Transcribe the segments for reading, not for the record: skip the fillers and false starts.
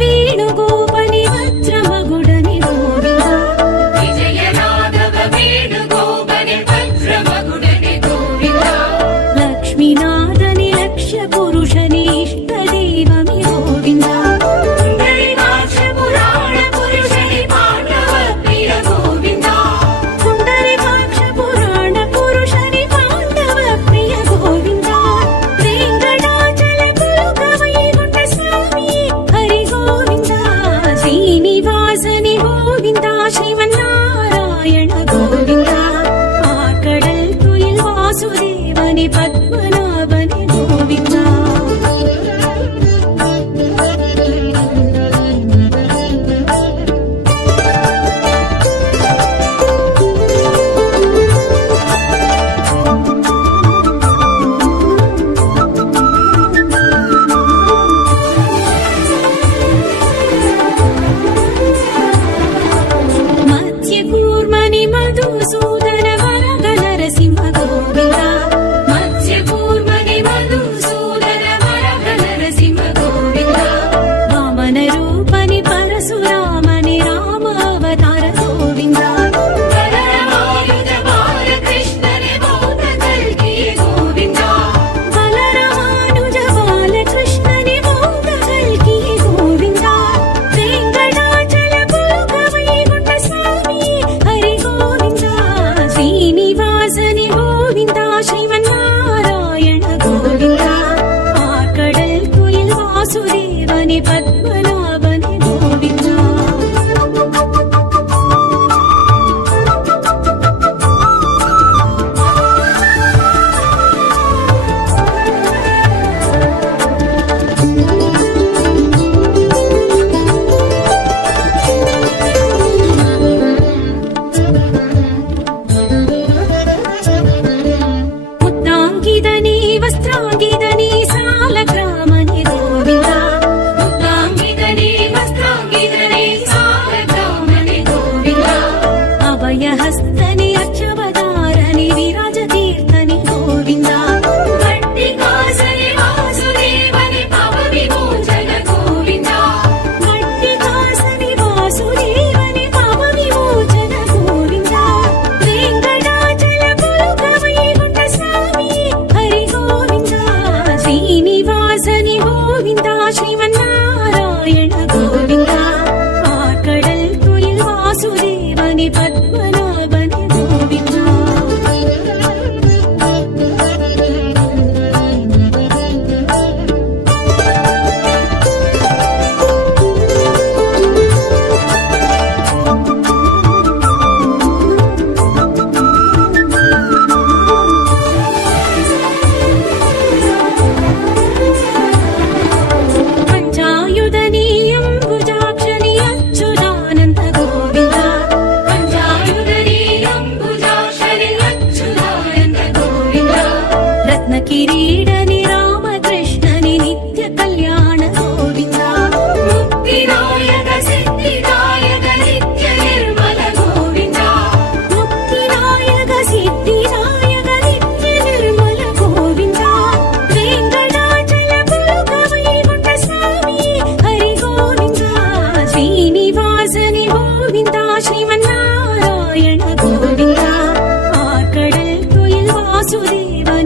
வேணுகோபனி வஜ்ரமகுடனி கோவிந்தா விஜய ராகவ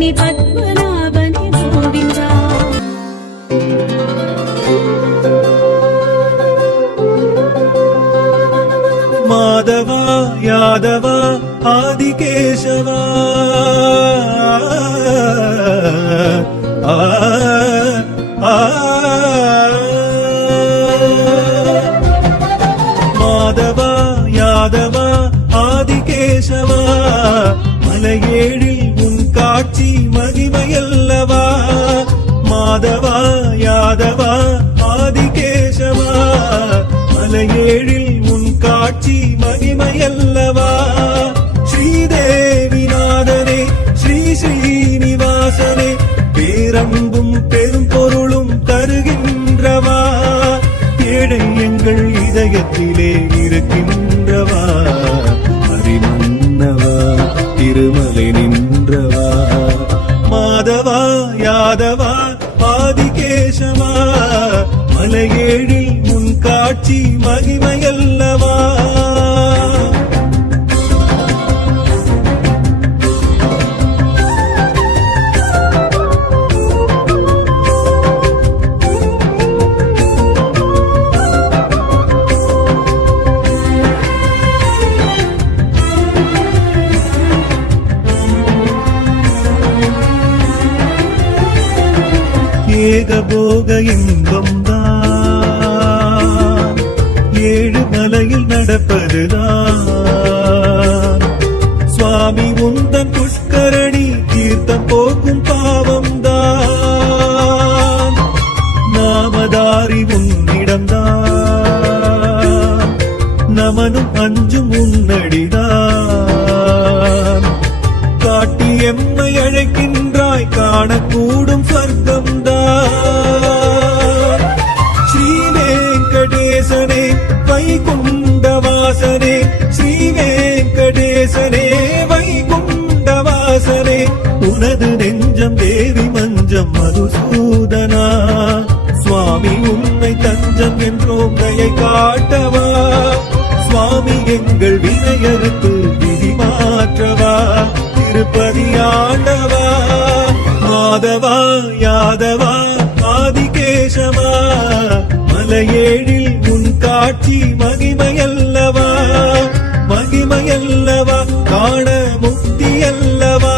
பத்மநாபனி பத்மநாபனி கோவிந்தா. மாதவா யாதவா ஆதிகேசவா மாதவா யாதவா ஆதிகேசவா மலையேழில் உன் காட்சி மகிமையல்லவா. மாதவா யாதவா ஆதிகேசவா மலையேழில் உன் காட்சி மகிமையல்லவா. ஸ்ரீதேவிநாதனே ஸ்ரீ ஸ்ரீனிவாசனே பேரன்பும் பெரும் பொருளும் தருகின்றவா. ஏழை எங்கள் இதயத்திலே இருக்கின்றவா. ஹரிமன்னவா திருமலை நின்றவா. மாதவா யாதவா ஆதிகேசவா மலையேழில் உன் காட்சி மகிமையல்லவா. ஏகபோக இன்பம் தான் ஏழு மலையில் நடப்பதுதான். சுவாமி உந்தன் புஷ்கரணி தீர்த்தம் போக்கும் பாவம் தான். நாமதாரி உன்னிடம்தான் நமனும் அஞ்சும் உன்னடிதான். காட்டி எம்மை அழைக்கின்றாய் காணக்கூடும் சொர்க்கம் தான். ஸ்ரீ வெங்கடேசனே வைகுண்டவாசனே ஸ்ரீ வெங்கடேசனே வைகுண்டவாசனே உனது நெஞ்சம் தேவி மஞ்சம் மதுசூதனா. சுவாமி உன்னை தஞ்சம் என்றோம் தயை காட்டவா. சுவாமி எங்கள் வினையறுத்து விதி மாற்றவா. திருப்பதி ஆண்டவா மாதவா யாதவா ஆதிகேசவா மலையேழில் உன் காட்சி மகிமையல்லவா. மகிமையல்லவா காண முக்தியல்லவா.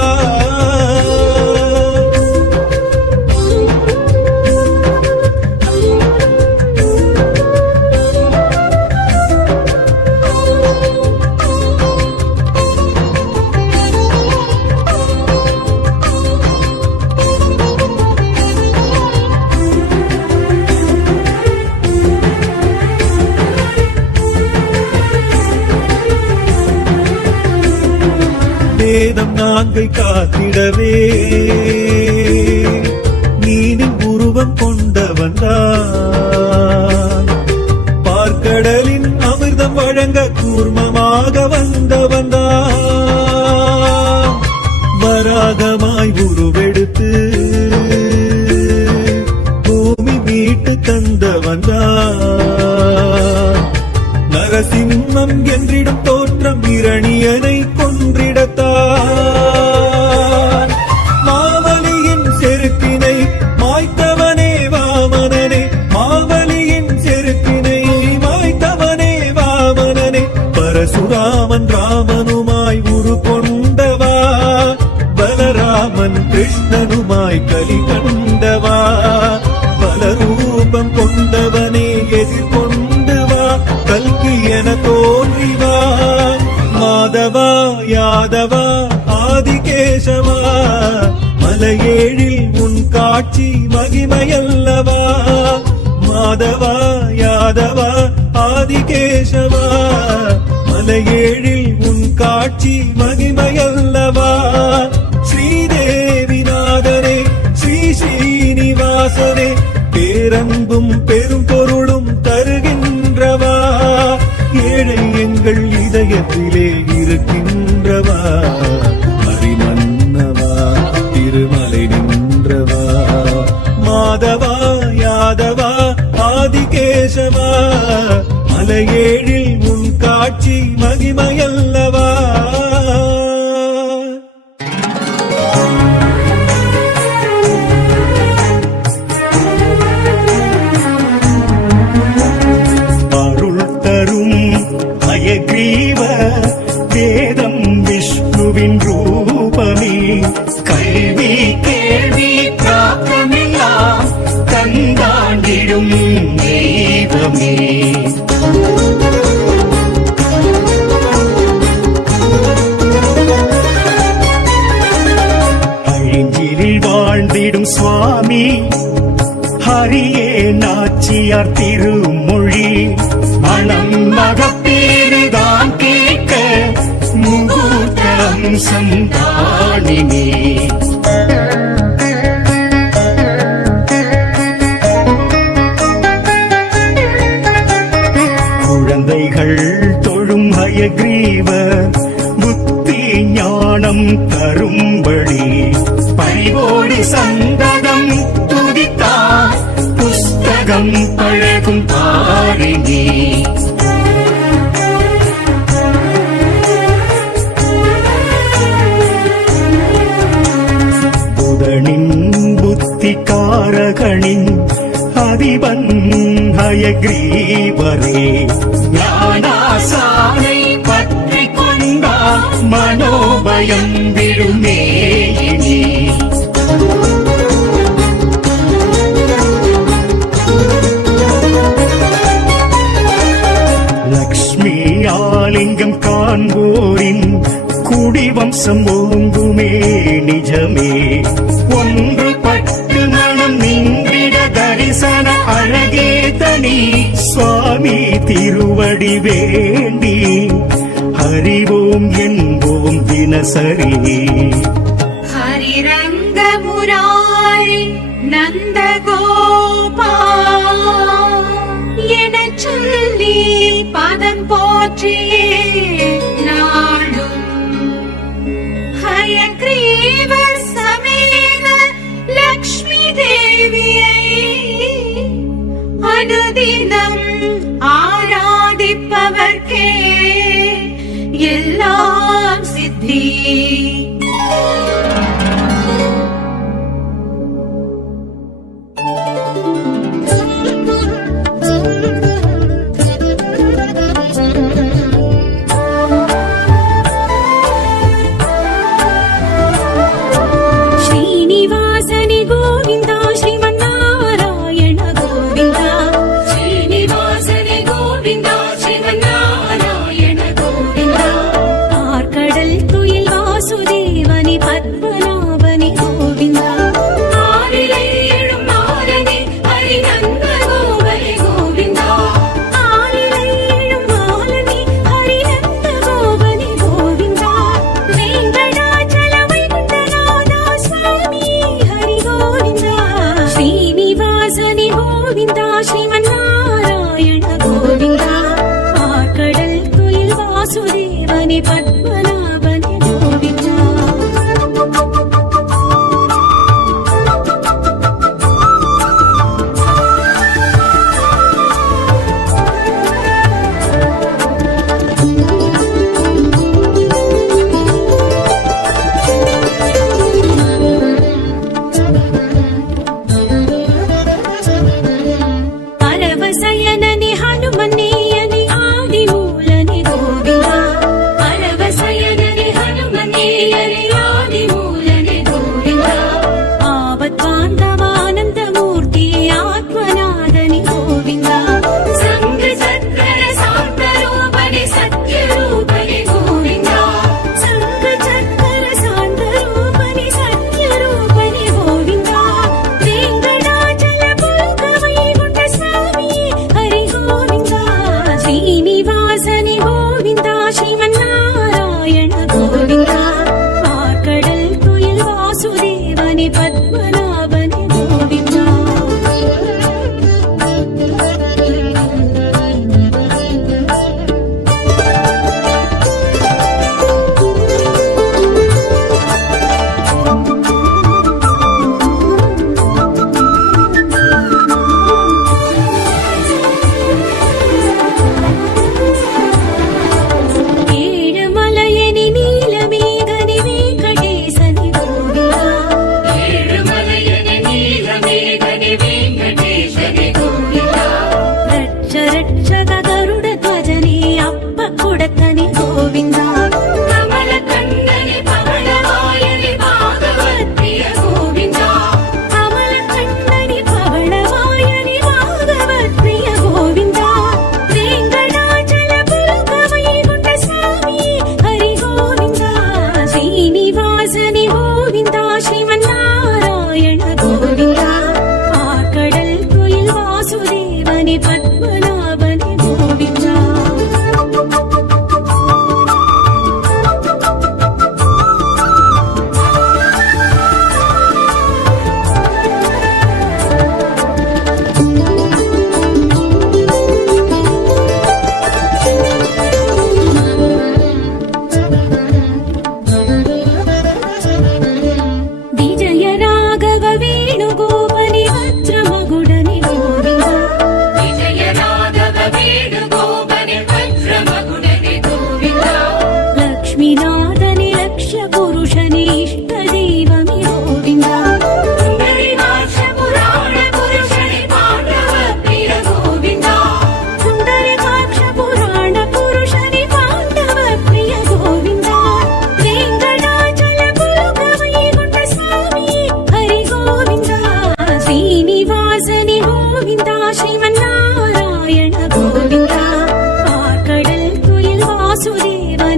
வேதம் நாங்கை காத்திடவே நீனின் உருவம் கொண்டவன் தான். பார்க்கடலின் அமிர்தம் வழங்க கூர்மமாக வந்தவன் தான். வராகமாய் உருவெடுத்து பூமி மீட்டு தந்தவன் தான். நரசிம்மம் என்றிடும் தோற்றம் இரணியனை கொன்றிடத்தான். மாவலியின் செருக்கினை மாய்த்தவனே வாமனனே. மாவலியின் செருக்கினை மாய்த்தவனே வாமனனே. பரசுராமன் ராமனுமாய் உரு கொண்டவா. பலராமன் கிருஷ்ணனுமாய் கலி கண்டவா. பலரூபம் கொண்டவனே எதிர்கொண்டு வா. கல்கி என தோன்றிவா. மாதவா யாதவா ஆதிகேசவா மலையேழில் உன் காட்சி மகிமையல்லவா. மாதவா யாதவா ஆதிகேசவா மலையேழில் உன் காட்சி மகிமையல்லவா. ஸ்ரீதேவிநாதனே ஸ்ரீ ஸ்ரீனிவாசனே பேரன்பும் பெரும் பொருளும் தருகின்றவா. ஏழை எங்கள் இதயத்திலே இருக்கின்றவா. ஹரிமன்னவா திருமலை நின்றவா. மாதவா யாதவா ஆதிகேசவா மலையேழில் உன் காட்சி மகிமையல்லவா. நாச்சியார் திருமொழி மனம் மகப்பேறுதான் கேட்க முகூர்த்தம் சந்தானினே குழந்தைகள் தொழும் ஹயக்ரீவர் புத்தி ஞானம் தரும்படி பரிவோடு சந்ததம் துதித்தார் புஸ்தகம் பழகும் பாரினி புதனின் புத்திகாரகனின் அதிபன் ஹயக்ரீவரே ஞானாசானை பற்றி கொண்டா மனோபயம் விழுமேயினி லக்ஷ்மி ஆலிங்கம் காண்போரின் குடிவம்சம் ஓங்குமே நிஜமே ஒன்று பட்டு மனம் நின்றிட தரிசன அழகே தனி சுவாமி திருவடி வேண்டி ஹரிவோம் என்போம் தினசரி ஹரிரங்க முராரி நந்த கோபா என சொல்லி பதம் போற்றியே நாளும் ஹயக்ரீவ சமேத லக்ஷ்மி தேவியை அனுதினம் ஆராதிப்பவர்க்கே எல்லாம் சித்தி ஸ்ரீனிவாசனி கோவிந்தா ஸ்ரீமன்னாராயண கோவிந்தா ஸ்ரீனிவாசனி கோவிந்தா ஸ்ரீமன்னாராயண கோவிந்தா ஆர்கடல் துயில் வாசுதேவனி பத்மநாபனி கோவிந்தா ஆரிலை எழும் மாலனி ஹரிநந்த கோபனி கோவிந்தா ஆரிலை எழும் மாலனி ஹரிநந்த கோபனி கோவிந்தா வெங்கடாச்சல வைகுண்டநாதா சுவாமி ஹரி கோவிந்தா ஸ்ரீனிவாசனி கோவிந்தா ஸ்ரீமன்னாராயண கோவிந்தா ஆர்கடல் துயில் வாசுதேவனி பத்மநாபனி கோவிந்தா பரவசயனனி ஹனுமன்னியனி ஆதிமூலனி கோவிந்தா பரவசய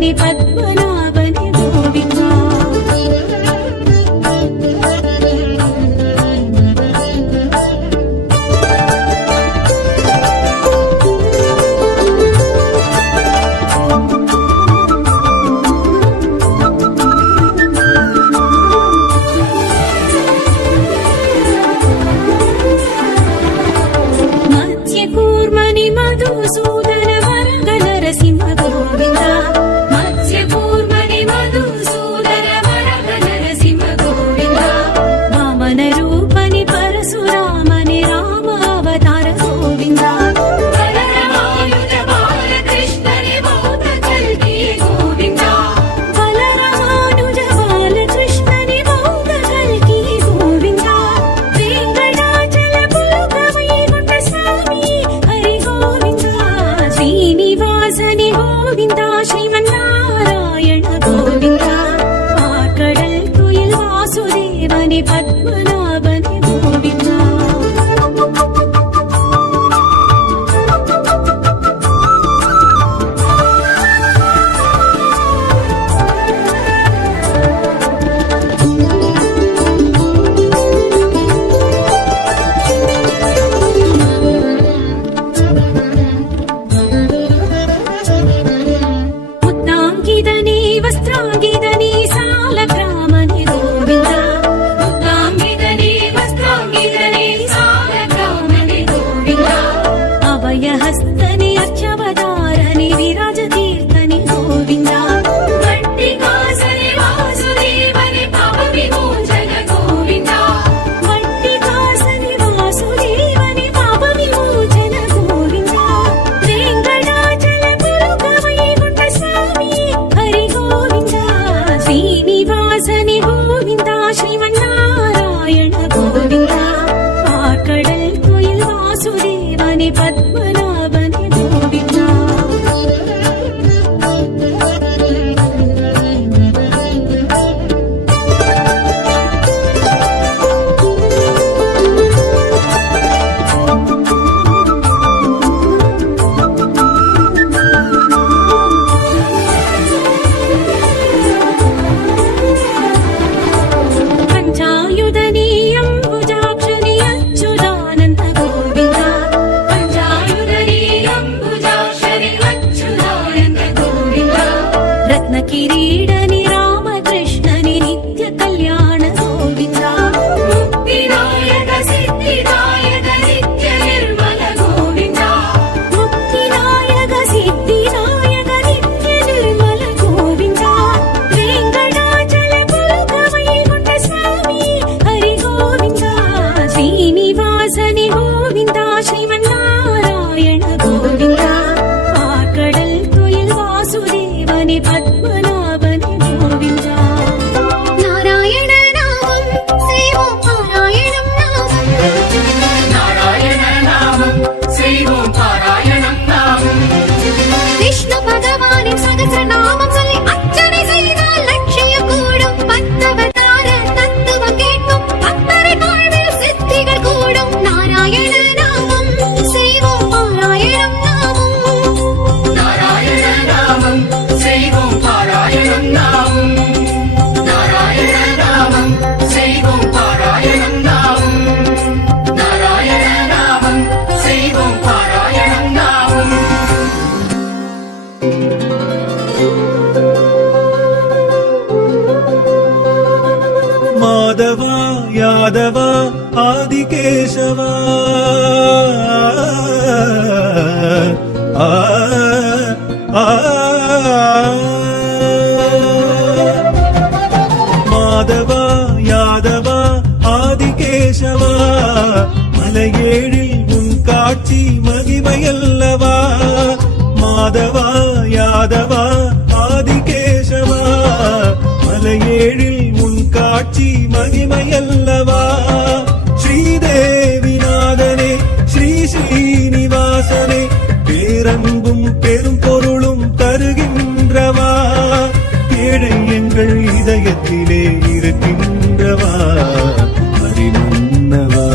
வாசுதேவனே பத்மநாபனே கோவிந்தா. மத்யகூர்மணி மதுசூதன வரக நரசிம்ம கோவிந்தா. மத்யகூர்மணி மதுசூதன வரக நரசிம்ம கோவிந்தா. வாமன ரூபணி பரசுராமணி ராம அவதார கோவிந்தா. பலராமானுஜ பாலகிருஷ்ணனே பௌத்த கல்கியே கோவிந்தா. பலராமானுஜ பாலகிருஷ்ணனே பௌத்த கல்கியே கோவிந்தா. வேங்கடாச்சல புலுக வைகுண்ட சாமி ஹரி கோவிந்தா. ஸ்ரீனிவாசனே கோவிந்தா ஸ்ரீமன்னாராயண கோவிந்தா. ஆக்கடல் துயில் வாசுதேவனே பத்மநாபனே கோவிந்தா. முத்தாங்கிதனே வஸ்திராங்கிதனே சாலகிராமனே கோவிந்தா. முத்தாங்கிதனே வஸ்திராங்கிதனே சாலகிராமனே கோவிந்தா. அபயஹஸ்தனே அர்ச்சவதாரனே விராஜதீர்த்தனே கோவிந்தா. வட்டிகாசனே வாசுதேவனே பாபவிமோசன கோவிந்தா. வட்டிகாசனே வாசுதேவனே பாபவிமோசன கோவிந்தா. வேங்கடாச்சல புலுக வைகுண்ட சாமி ஹரி கோவிந்தா. ஸ்ரீனிவாசனே கோவிந்தா ஸ்ரீமன்னாராயண கோவிந்தா. ஆக்கடல் துயில் வாசுதேவனே பத்மநாபனே கோவிந்தா. பஞ்சாயுதனே அம்புஜாக்ஷனே அச்சுதானந்த கோவிந்தா. பஞ்சாயுதனே அம்புஜாக்ஷனே அச்சுதானந்த கோவிந்தா. ரத்ன கிரீடனே ராமகிருஷ்ணனே நித்ய கல்யாண கோவிந்தா. முக்திநாயக சித்திநாயக நித்ய நிர்மல கோவிந்தா. முக்திநாயக சித்திநாயக நித்ய நிர்மல கோவிந்தா. வேங்கடாச்சல புலுக வைகுண்ட சாமி ஹரி கோவிந்தா. ஸ்ரீனிவாசனே கோவிந்தா ஸ்ரீமன்னாராயண கோவிந்தா. ஆக்கடல் துயில் வாசுதேவனே பத்மநாபனே கோவிந்தா. நாராயண நாமம் செய்வோம் பாராயணம் நாமம். நாராயண நாமம் செய்வோம் பாராயணம் நாமம். விஷ்ணு பகவானின் சகஸ்ரநாமம் சொல்லி அர்ச்சனை செய்தால் லட்சியம் கூடும். பத்தவதார தத்துவம் கேட்கும் பக்தரை வாழ்வில் சித்திகள் கூடும். நாராயண நாமம் செய்வோம் பாராயணம் நாமம். நாராயண நாமம் செய்வோம் பாராயணம் நாமம். நாராயண நாமம் செய்வோம் பாராயணம் நாமம். நாராயண நாமம் செய்வோம் பாராயணம் நாமம். மாதவா யாதவா ஆதிகேசவா ஆ, ஆ, மாதவா யாதவா ஆதிகேசவா மலையேழில் உன் காட்சி மகிமையல்லவா. மாதவா யாதவா ஆதிகேசவா மலையேழில் உன் காட்சி மகிமையல்லவா. ஸ்ரீதேவிநாதனே ஸ்ரீ ஸ்ரீனிவாசனே பேரன்பும் பெரும் பொருளும் தருகின்றவா. ஏழை எங்கள் இதயத்திலே இருக்கின்றவா. மறிமுன்னவா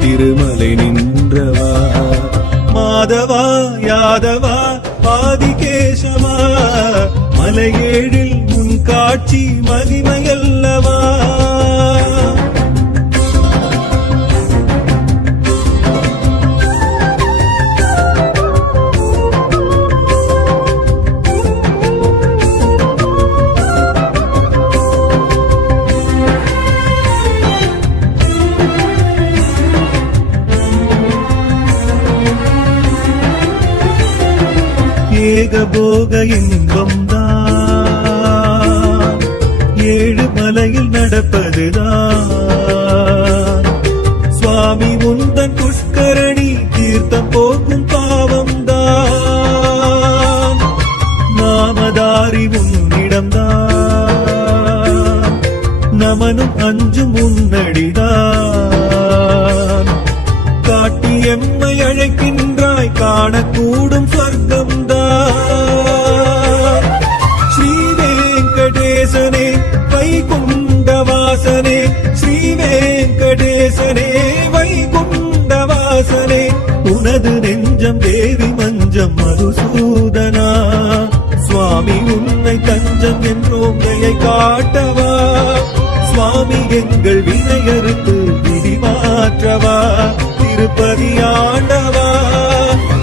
திருமலை நின்றவா. மாதவா யாதவா ஆதிகேசவா மலையேழில் உன் காட்சி மகிமையல்லவா ஏகபோக இன்பம்தான் ஏழு மலையில் நடப்பதுதான் சுவாமி முந்தன் புஷ்கரணி தீர்த்தம் போக்கும் பாவம்தான் நாமதாரி உன்னிடம்தான் நமனும் அஞ்சும் உன்னடிதான் காட்டி எம்மை அழைக்கின்றாய் காணக்கூடும் சொர்க்கம்தான் ஸ்ரீ வெங்கடேசனே வைகுண்டவாசனே ஸ்ரீ வெங்கடேசனே வைகுண்டவாசனே உனது நெஞ்சம் தேவி மஞ்சம் மதுசூதனா சுவாமி உன்னை தஞ்சம் என்றோம் தயை காட்டவா சுவாமி எங்கள் வினையறுத்து விதி மாற்றவா திருப்பதி ஆண்டவா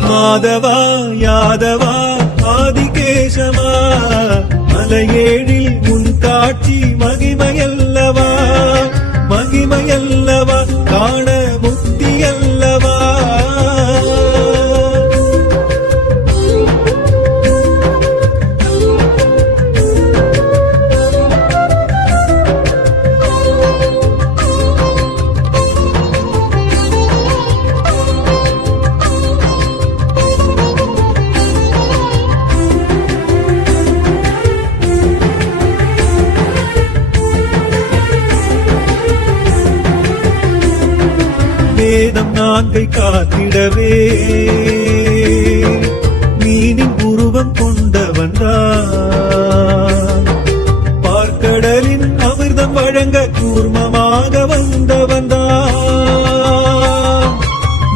மாதவா யாதவா ஆதிகேசவா மலையேழில் உன் காட்சி மகிமையல்லவா மகிமையல்லவா காண முக்தியல்லவா வேதம் நான்கை காத்திடவே மீனின் உருவம் கொண்டவன்தான் பார்க்கடலின் அமிர்தம் வழங்க கூர்மமாக வந்தவன்தான்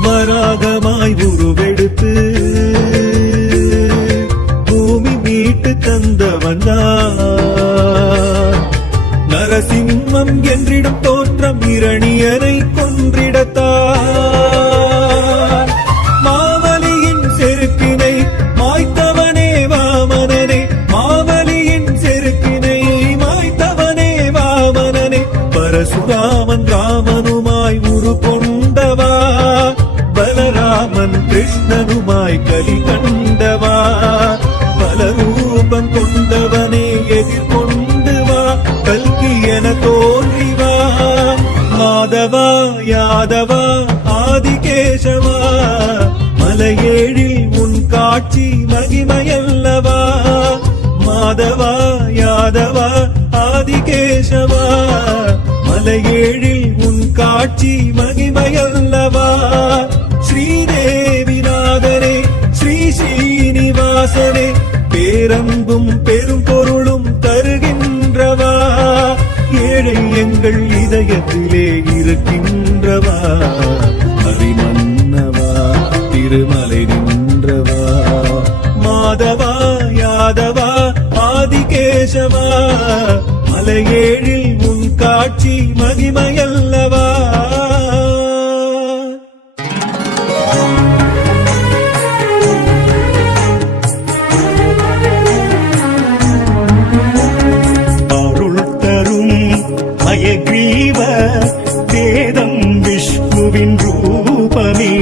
வராகமாய் உருவெடுத்து பூமி மீட்டு தந்தவன்தான் நரசிம்மம் என்றிடும் தோற்றம் இரணியனை கொன்றிடத்தான் மாவலியின் செருக்கினை மாய்த்தவனே வாமனனே மாவலியின் செருக்கினை மாய்த்தவனே வாமனனே பரசுராமன் ராமனுமாய் உரு கொண்டவா பலராமன் கிருஷ்ணனுமாய் கலி கண்டவா பல ரூபம் கொண்டவனே எதிர்கொண்டு வா கல்கி என தோன்றிவா மாதவா யாதவா ஆதிகேசவா மலையேழில் உன் காட்சி மகிமையல்லவா மாதவா யாதவா ஆதிகேசவா மலையேழில் உன் காட்சி மகிமையல்லவா ஸ்ரீதேவிநாதனே ஸ்ரீ ஸ்ரீனிவாசனே பேரன்பும் பெரும் பொருளும் தருகின்றவா ஏழை எங்கள் இதயத்திலே இருக்கின்றவா ஹரிமன்னவா திருமலை நின்றவா மாதவா யாதவா ஆதிகேசவா மலையேழில் உன் காட்சி மகிமையல்லவா ஹயக்ரீவ வேதம் விஷ்ணுவின் ரூபமே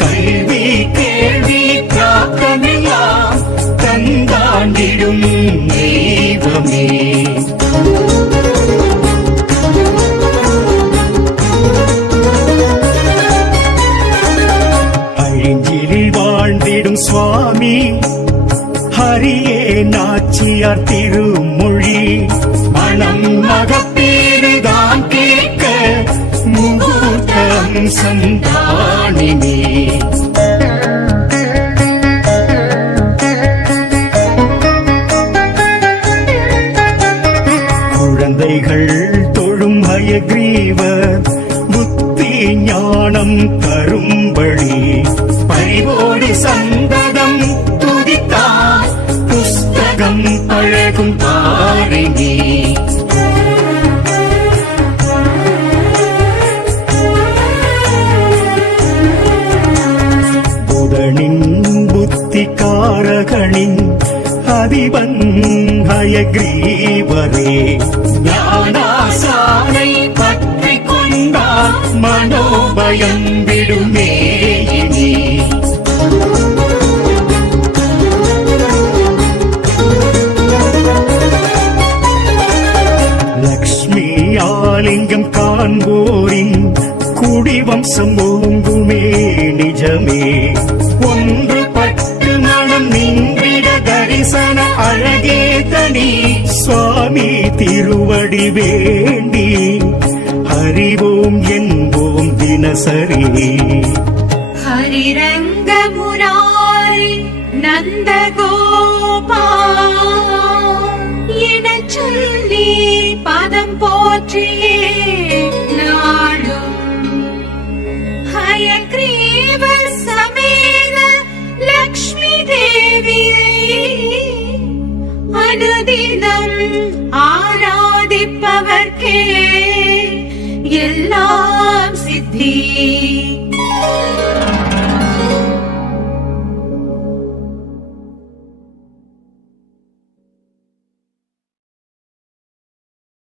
கல்வி கேள்வி பிராப்தமெல்லாம் தந்தாண்டிடும் தெய்வமே அழிஞ்சிலில் வாழ்ந்திடும் சுவாமி ஹரியே நாச்சியார் திருமொழி மனம் மகப்பேறுதான் கேட்க முகூர்த்தம் சந்தானினே குழந்தைகள் தொழும் ஹயக்ரீவர் புத்தி ஞானம் தரும்படி பரிவோடு சந்ததம் துதித்தார் புஸ்தகம் ஞானம் பழகும் பாரினி புதனின் புத்தி காரகனின் அதிபன் ஹயக்ரீவரே ஞானாசானை பற்றி கொண்டால் மனோபயம் விடுமே இனி. லக்ஷ்மி ஆலிங்கம் காண்போரின் குடிவம்சம் ஓங்குமே நிஜமே ஒன்றுபட்டு மனம் நின்றிட தரிசன அழகே தனி சுவாமி திருவடி வேண்டி அறிவோம் என்போம் தினசரி ஹரிரங்க முராரி நந்த எனச் சொல்லி பதம் போற்றியே நாளும் ஹயக்ரீவ சமேத லக்ஷ்மி தேவி அனுதினம் ஆராதிப்பவர்க்கே எல்லாம் சித்தி